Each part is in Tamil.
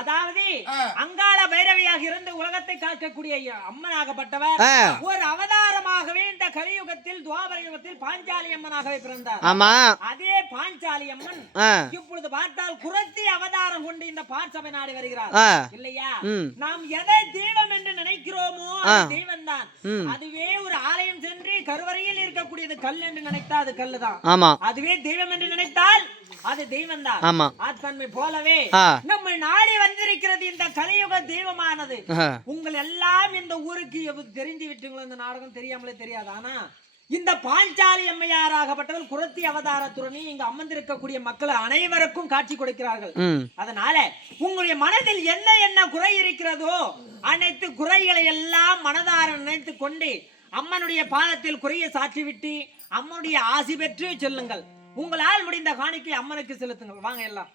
அதாவது அங்காள பைரவியாக இருந்து உலகத்தை காக்கக்கூடிய அம்மனாகப்பட்டவர் ஒரு அவதாரமாகவே இந்த கலியுகத்தில் துவாபர யுகத்தில் பாஞ்சாலி அம்மனாகவே பிறந்தார். ஆமா, அதே பாஞ்சாலி அம்மன் இப்பொழுது பார்த்தால் குறத்தி அவதாரம் கொண்டு இந்த பார்சபை நாடு வருகிறார் இல்லையா? நாம் எதை தெய்வம் என்று நினைக்கிறோமோ அது தெய்வம் தான். அதுவே ஒரு ஆலயம் சென்று கருவறையில் இருக்கக்கூடியது கல் என்று நினைத்தால் அது கல்லுதான். ஆமா, அதுவே தெய்வம் என்று நினைத்தால் அது தெய்வம் தான். ஆமா, ஆத்மன்மை போலவே நம்ம நாடி வந்திருக்கிறது இந்த கலியுக தெய்வமானது. உங்கள் எல்லாம் இந்த ஊருக்கு தெரிஞ்சு விட்டுங்களோ, இந்த நாடகம் தெரியாமலே தெரியாது. ஆனா இந்த பாஞ்சாலி அம்மையாராகப்பட்டவர்கள் குறத்தி அவதாரத்துடனே இங்க அமர்ந்திருக்கக்கூடிய மக்கள் அனைவருக்கும் காட்சி கொடுக்கிறார்கள். அதனால உங்களுடைய மனதில் என்ன என்ன குறை இருக்கிறதோ அனைத்து குறைகளை எல்லாம் மனதார நினைத்து கொண்டு அம்மனுடைய பாதத்தில் குறையை சாற்றிவிட்டு அம்மனுடைய ஆசி பெற்று செல்லுங்கள். உங்களால் முடிந்த காணிக்கை அம்மனுக்கு செலுத்துங்கள். வாங்க எல்லாம்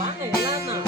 வாங்க எல்லாம்.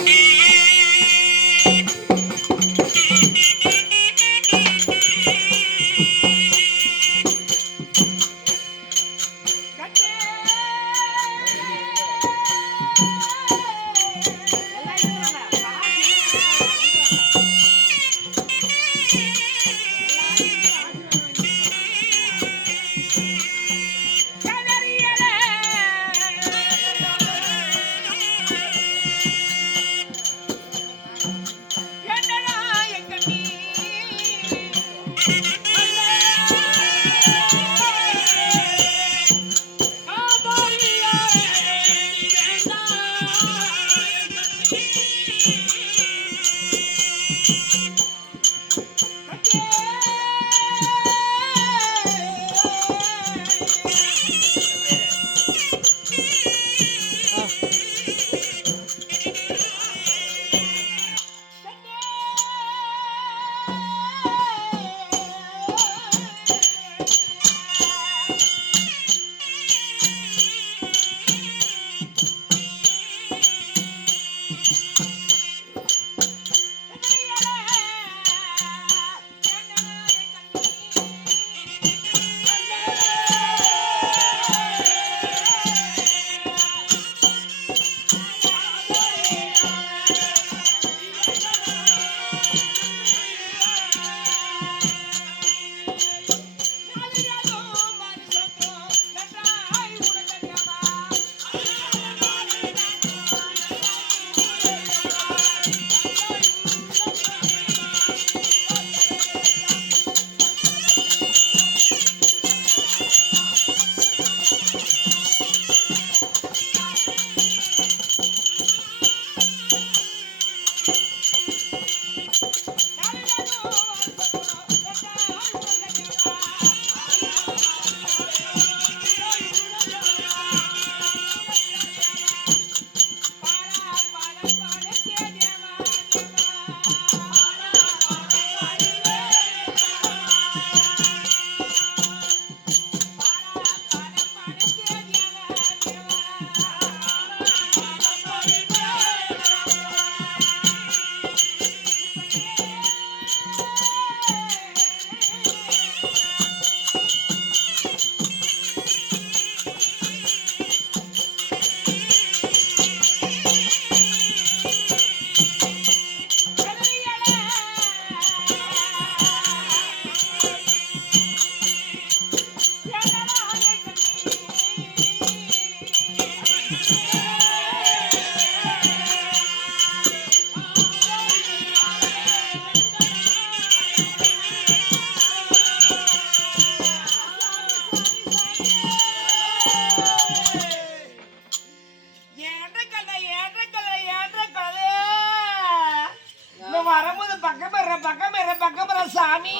சாமி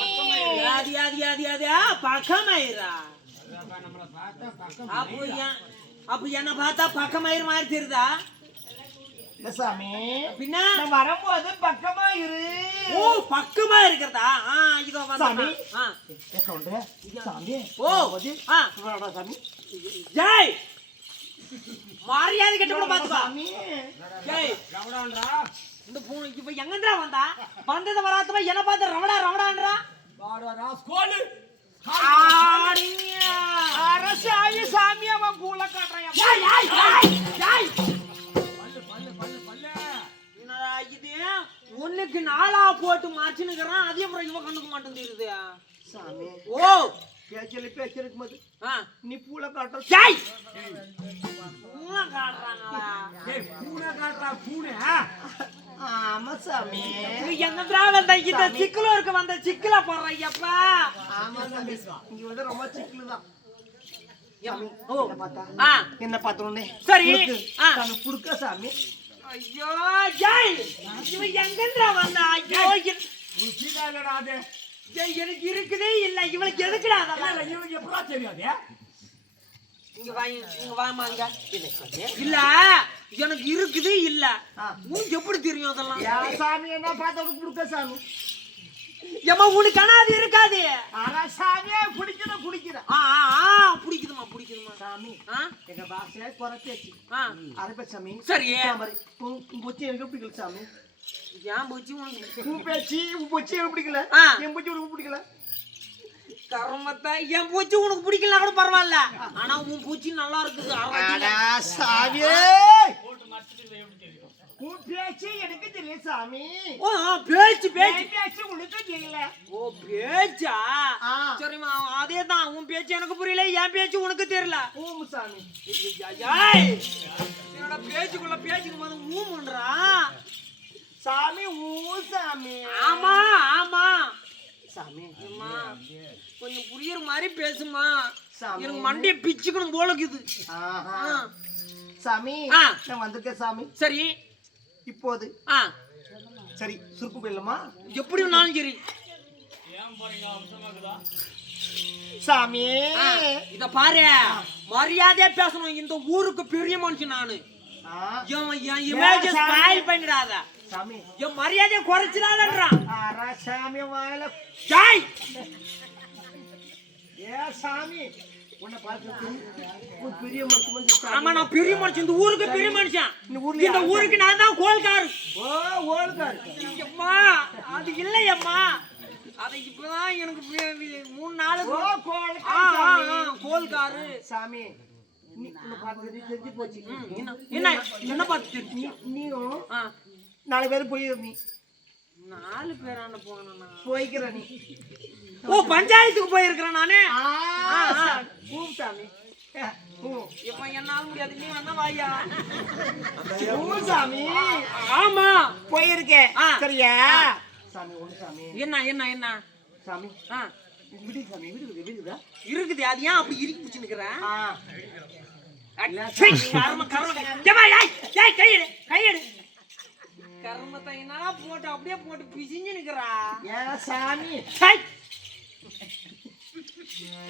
பக்கமாயிரா அப்ப என்ன பார்த்தா பக்கமாயிரு மாதிரி தெரியுதா சாமி? பின்ன வரும்போது பக்கமா இரு. ஓ பக்கமா இருக்கிறதா? இதோ சாமி. சாமி ஓ சாமி ஜெய் மரியாதை கெட்ட கூட பாத்துக்கோ சாமி. ஜெய் ரவடான்றா இந்த பூ இப்ப எங்கன்றா வந்தத வராதவ என்ன பார்த்து ரவடான்றா வாடா ஸ்கூல் ஆடியா அரசாயி சாமி அவன் பூல காட்றான். ஜெய் என்னடா இது ஒண்ணுக்கு நாளா போட்டு மார்ச்சினுக்குறான் அதே முறை இவன் கண்ணுக்கு மட்டும் தெரியுது சாமி. ஓ பேச்சிருக்கும் போது நீ பூல காட்டுற. ஜெய் பூனை காட்டுறாங்களா? பூனை காட்டுறா பூனை. ஆமா சாமி. எங்க வந்த இந்த சிக்கல இருக்க வந்த சிக்கல போடுற ஐயப்பா. ஆமா சாமி. இங்க வந்து ரொம்ப சிக்கல் தான். என்ன பார்த்தோன்னே சரி புடுக்க சாமி. ஐயோ ஜெய் இவன் எங்கன்றா வந்தா? ஐயோ எனக்கு இருக்குதே இல்ல இவளுக்கு எதுக்குடா அதெல்லாம்? இவனுக்கு எப்படா தெரியாது? இங்க வாங்க இல்ல எனக்கு இருக்குது இல்ல உனக்கு எப்படி தெரியும் அதெல்லாம்? சாமி என்ன பார்த்தவனுக்கு புடுக்க சாமி. ஏமா உனக்கு கனாது இருக்காது. சாமியா பிடிக்குதுமா பிடிக்குதுமா சாமி. எங்க பாசையா குறைச்சி அரப சாமி. சரி பூச்சி எனக்கு பிடிக்கல சாமி. ஏன் பூச்சி உனக்கு பூச்சி எனக்கு பிடிக்கல. என் பூச்சி உனக்கு பிடிக்கல. கர்மத்தை என் பூச்சி உனக்கு பிடிக்கல கூட பரவாயில்ல ஆனா உன் பூச்சி நல்லா இருக்குது. சாமியே பேச்சு எனக்கு தெரியல சாமி. ஓ பேச்சு உனக்கு தெரியல. ஓ பேச்சா? சரிம்மா அதேதான் உன் பேச்சு எனக்கு புரியல என் பேச்சு உனக்கு தெரியல. ஓம் சாமி. என்னோட பேச்சுக்குள்ள பேச்சுக்கு போது ஊமுன்றா சாமி. ஊ சாமி. ஆமா சாமி. கொஞ்சம் புரியுற மாதிரி பேசுமா. எனக்கு மண்டைய பிச்சுக்கணும் போல இருக்குது சாமி. நான் வந்திருக்கேன் சாமி. சரி இப்போது சரி சுருக்கு போயிடலாமா? எப்படி வேணாலும் சரி. சாமி இத பாரு, மரியாதையா பேசணும். இந்த ஊருக்கு பெரிய மனுஷன் நானு. என் இமேஜ் ஸ்பாயில் பண்ணிடாத சாமி. என் மரியாதையை குறைச்சிடாதன்றான். சாமி வாயில ஜாய். சாமி உன்னை பார்த்து பெரிய மனுஷன். ஆமா, நான் பெரிய மனுஷன். இந்த ஊருக்கு பெரிய மனுஷன். இந்த ஊருக்கு நான் தான் கோல்கார். ஓ ஓல்கார். அம்மா அது இல்லையம்மா, அது இப்பதான் எனக்கு 3 நாளுக்கு கோல்காரு. சாமி உன்னை பார்த்து தெரிஞ்சு போச்சு. என்ன பார்த்து நீயும் 4 பேர் போயிருந்தீ. 4 பேரான போனா போய்க்கிற நீ. ஓ, பஞ்சாயத்துக்கு போயிருக்கிறேன் நானே. சாமி இப்ப என்னால முடியாது, நீ வேணா வாயா. சாமி ஆமா போயிருக்கேன். சரியா சாமி? ஒண்ணு சாமி. என்ன என்ன என்ன சாமி? விடு சாமி. விடுதா இருக்குது. அது ஏன் அப்படி இறுக்கி பிடிச்சு நிக்கிறேன்? கர்மத்தை என்னடா போட்டு அப்படியே போட்டு பிசிஞ்சு நிக்கிறா. சாமி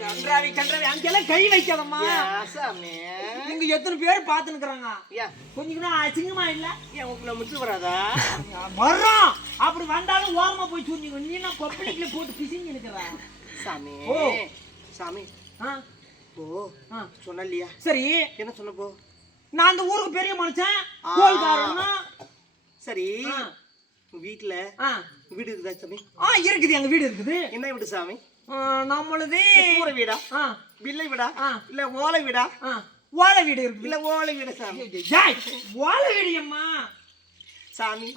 கன்றாவி கன்றாவி, அங்கெல்லாம் கை வைக்காதம்மா. சாமி இங்க எத்தனை பேர் பாத்து நிக்கிறாங்க. கொஞ்சம் அசிங்கமா இல்ல? உங்களை முட்டு வராதா? வர்றோம். அப்படி வந்தாலும் ஓரமா போய் சுருங்க. நீ நான் கொப்பளிக்கல போட்டு பிசிஞ்சு நிக்கிற. சாமி சாமி ஓ சொன்னலையா? சரி என்ன சொன்ன போ? நான் அந்த ஊருக்கு பெரிய மனுஷன், கோல்காரன்னா. சரி வீட்டுல வீடு இருக்குதா சாமி? இருக்குது, எங்க வீடு இருக்குது. என்ன வீடு சாமி? நம்மளது கூரை வீடா, வில்லை வீடா, இல்ல ஓலை வீடா? ஓலை வீடு இருக்கு. இல்ல ஓலை வீடு சாமி. ஓலை வீடு அம்மா சாமி.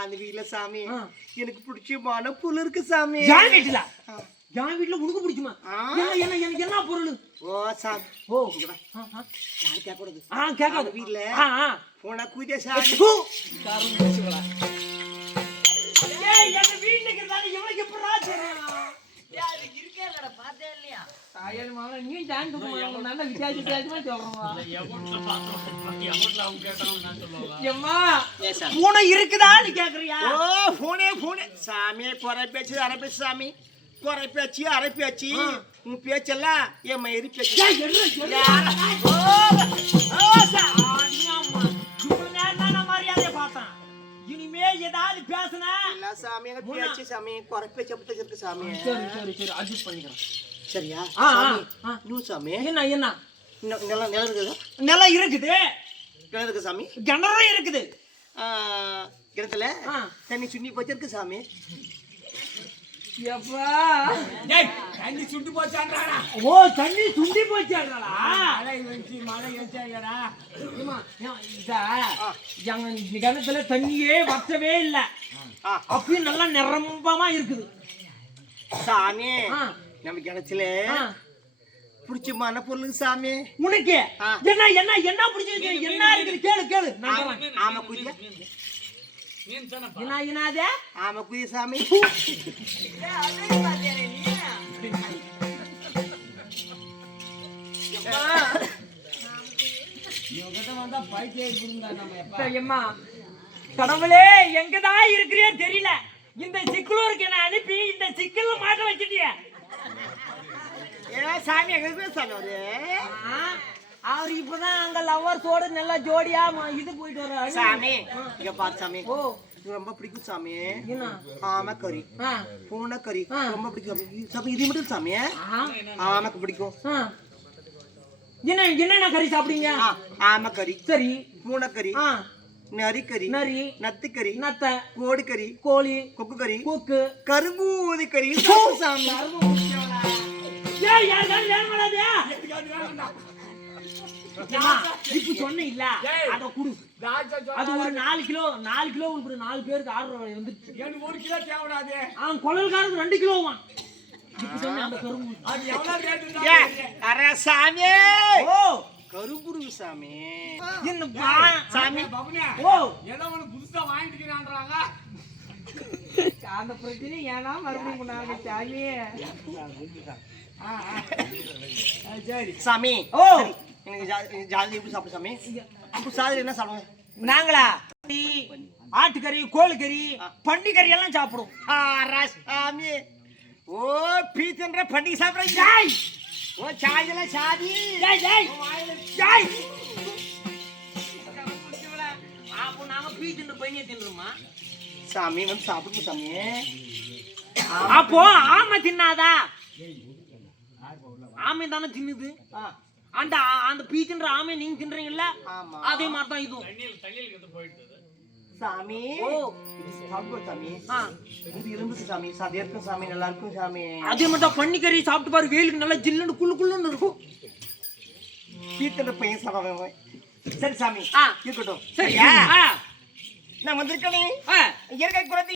அந்த வீட்டுல சாமி எனக்கு பிடிச்சமான பொருள் இருக்கு சாமி. யார் வீட்டுல? என் வீட்டுல உனக்கு பிடிக்குமா? எனக்கு என்ன பொருள்? ஓ சாமி. ஓ யாரு கேட்கக்கூடாது. கேட்காது. வீட்டுல போனா கூட்டிய சாமி. எங்க வீட்டுல இருக்கிறதால இவனுக்கு எப்படா தெரியும்? பூனை இருக்குதான்னு கேக்குறியா? ஓ பூனே பூனே சாமி. குறை பேச்சு அரை பேச்சு சாமி. குறை பேச்சு அரை பேச்சு. உன் பேச்செல்லாம் என் மயிறு பேச்சு. மரியாதைய பார்த்தேன். இனிமே ஏதாவது பேசுனா இல்ல சாமி. எனக்கு பேச்சு சாமி. குறை பேச்சு அப்படி இருக்கு சாமி. சரி அட்ஜஸ்ட் பண்ணிக்கிறேன். சரியா? நூ சாமி. என்ன என்ன நிலம் இருக்குதா? நிலம் இருக்குது. கிணறு இருக்கு சாமி. கிணறு இருக்குது. கிணத்துல தண்ணி சுண்ணி போச்சிருக்கு சாமி. தண்ணி சுண்டி போச்சாடா. ஓ, தண்ணி சுண்டி போச்சாடா. மழை வச்சாடா. கிணத்துல தண்ணியே வற்றவே இல்லை. அப்பயும் நல்லா நிரம்பமா இருக்குது சாமி. நம்ம கிணத்துல பிடிச்சமான பொருள் சாமி. உனக்கு என்ன என்ன என்ன பிடிச்சிருக்கு? என்ன இருக்குது? கேளு கேளு. ஆமா குதியா. என்னதே? ஆமா குதிய சாமி. கடவுளே, எங்கதான் இருக்கிறியே தெரியல. இந்த சிக்கலூருக்கு என்ன அனுப்பி இந்த சிக்கல்ல மாட்ட வச்சிட்டிய. சாமி எங்க சாமி அவரு இப்பதான் அங்க லவ்வர்ஸோட நல்லா ஜோடியா இது போயிட்டு வர சாமி. இங்க பாரு சாமி. ஓ ரொம்ப பிடிக்கும் சாமி. ஆமா கறி, பூனை கறி ரொம்ப பிடிக்கும் சாமி. இது மட்டும் சாமி ஆமாக்கு பிடிக்கும். என்ன என்ன கறி சாப்பிடுங்க? ஆமா கறி. சரி. பூனை கறி, நரி கறி, நரி, நத்து கறி, நத்த, கோடி கறி, கோழி, கொக்கு கறி, கொக்கு, கரும்பூதி கறி சாமி. இப்ப சொன்ன இல்ல அத குடு. அது ஒரு 4 கிலோ உங்களுக்கு 4 பேருக்கு ஆர்டர் வந்துருச்சு. எனக்கு 1 கிலோ தேவைடாது. அவன் குழல்காரருக்கு 2 கிலோவான். இப்ப சொன்ன அந்த கரும்பு அது எவ்வளவு ரேட்? அரே சாமி. ஓ கரும்புரு சாமி. என்ன சாமி பாபுனே? ஓ ஏதோ ஒன்னு புதுசா வாங்கிட்டுறாங்க. அந்த பிரச்சனை ஏனா மறுபடியும் பண்ணாங்க சாமி. சரி சாமி. ஓ எனக்கு ஜாதி எப்படி சாப்பிடு சாமி? அப்ப சாதி என்ன சாப்பிடுங்க? நாங்களா ஆட்டுக்கறி, கோழிக்கறி, பன்னிக்கறி எல்லாம் சாப்பிடும். சாமி ஓ பீச்சன்ற பண்டிகை சாப்பிடுறீங்க ஓ சாயெல்லாம் சாதி டேய் டேய் டேய் அப்போ நாங்க பீச்சுன்ற பையனே தின்னுமா? சாமி வந்து சாப்பிடுங்க சாமி. அப்போ ஆமை தின்னாதா? ஆமை தானே தின்னுது. அந்த அந்த பீச்சுன்ற ஆமை நீங்க தின்றீங்கல்ல, அதே மாதிரி தான் இதுவும். சாமி சாப்பிடு சாமி. இது இரும்புக்கு சாமி, சதையா இருக்கும் சாமி, நல்லா இருக்கும் சாமி. அதே மாதிரி தான் பன்னிக்கறி சாப்பிட்டு பாரு, வெயிலுக்கு நல்லா ஜில்லுன்னு குள்ளு குள்ளுன்னு இருக்கும். பீச்சன்ற பையன் சாப்பிடுவேன். சரி சாமி இருக்கட்டும். சரியா? நான் வந்திருக்கேனே ஆ இயற்கை குறைந்து